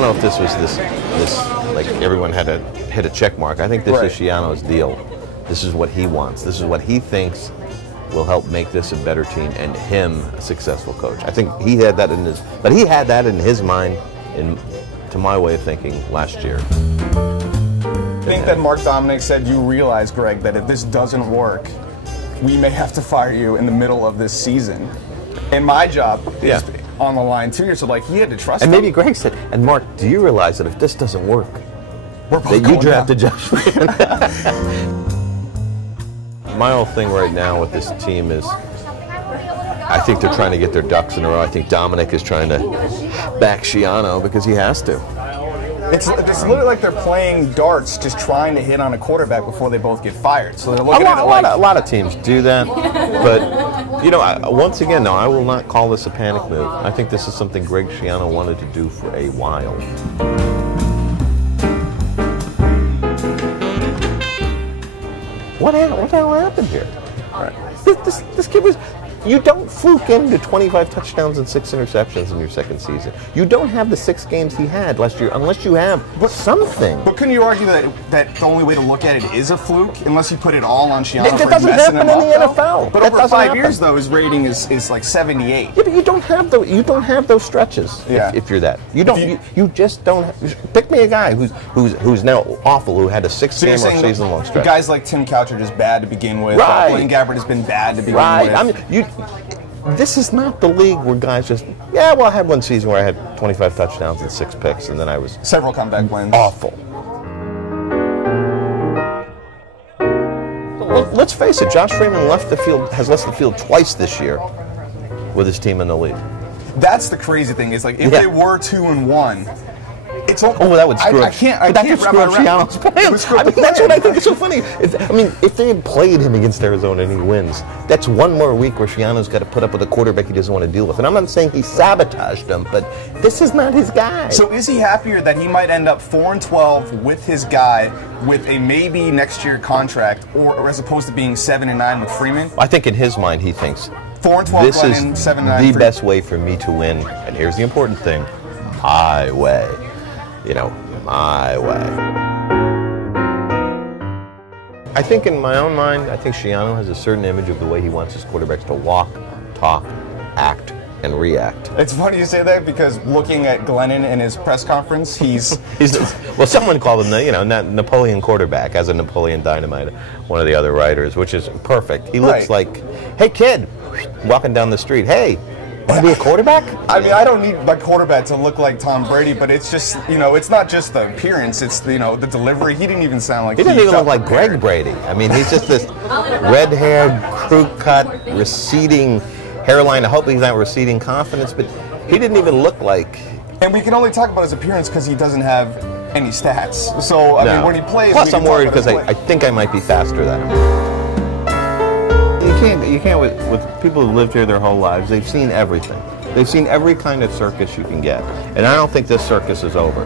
don't know if this was this like everyone had to hit a check mark. I think this is Schiano's deal. This is what he wants. This is what he thinks will help make this a better team and him a successful coach. I think he had that in his, but he had that in his mind, to my way of thinking, last year. I think that Mark Dominic said, you realize, Greg, that if this doesn't work, we may have to fire you in the middle of this season. And my job is on the line too. So like he had to trust him. And maybe Greg said, and Mark, do you realize that if this doesn't work, we're both that you drafted down. Josh Freeman? My whole thing right now with this team is, I think they're trying to get their ducks in a row. I think Dominic is trying to back Schiano because he has to. It's literally like they're playing darts, just trying to hit on a quarterback before they both get fired. So they're looking at it like... A lot of teams do that, but, you know, once again, no, I will not call this a panic move. I think this is something Greg Schiano wanted to do for a while. What the hell happened here? Right. This kid was... You don't fluke into 25 touchdowns and 6 interceptions in your second season. You don't have the 6 games he had last year unless you have something. But couldn't you argue that the only way to look at it is a fluke, unless you put it all on Schiano? That doesn't happen in the NFL. But over 5 years, though, his rating is like 78. Yeah, but you don't have those stretches. If you're that, you just don't. Pick me a guy who's now awful, who had a 6-game or season-long stretch. Guys like Tim Couch are just bad to begin with. Right. Blaine Gabbert has been bad to begin with. This is not the league where guys just, well, I had one season where I had 25 touchdowns and 6 picks, and then I was several comeback wins. Awful. Let's face it, Josh Freeman has left the field twice this year with his team in the league. That's the crazy thing. Is like if they were 2-1. It's all, that would screw up. I can't wrap my Schiano's plans. That's what I think is so funny. If they had played him against Arizona and he wins, that's one more week where Schiano's got to put up with a quarterback he doesn't want to deal with. And I'm not saying he sabotaged him, but this is not his guy. So is he happier that he might end up 4-12 with his guy with a maybe next year contract, or as opposed to being 7-9 with Freeman? I think in his mind he thinks 4-12 this Glennon, is 7-9 the best way for me to win. And here's the important thing: my way. You know, my way. I think in my own mind, I think Schiano has a certain image of the way he wants his quarterbacks to walk, talk, act, and react. It's funny you say that because looking at Glennon in his press conference, he's well, someone called him the, not Napoleon quarterback, as a Napoleon Dynamite, one of the other writers, which is perfect. He looks like, hey kid, walking down the street, hey, want to be a quarterback? I mean, I don't need my quarterback to look like Tom Brady, but it's just, it's not just the appearance, it's, the delivery. He didn't even sound like he didn't even look like Greg Brady. I mean, he's just this red-haired, crew-cut, receding hairline. I hope he's not receding confidence, but he didn't even look like... And we can only talk about his appearance because he doesn't have any stats. So, I mean, when he plays... Plus, I'm worried because I think I might be faster than him. You can't with people who lived here their whole lives, they've seen everything. They've seen every kind of circus you can get. And I don't think this circus is over.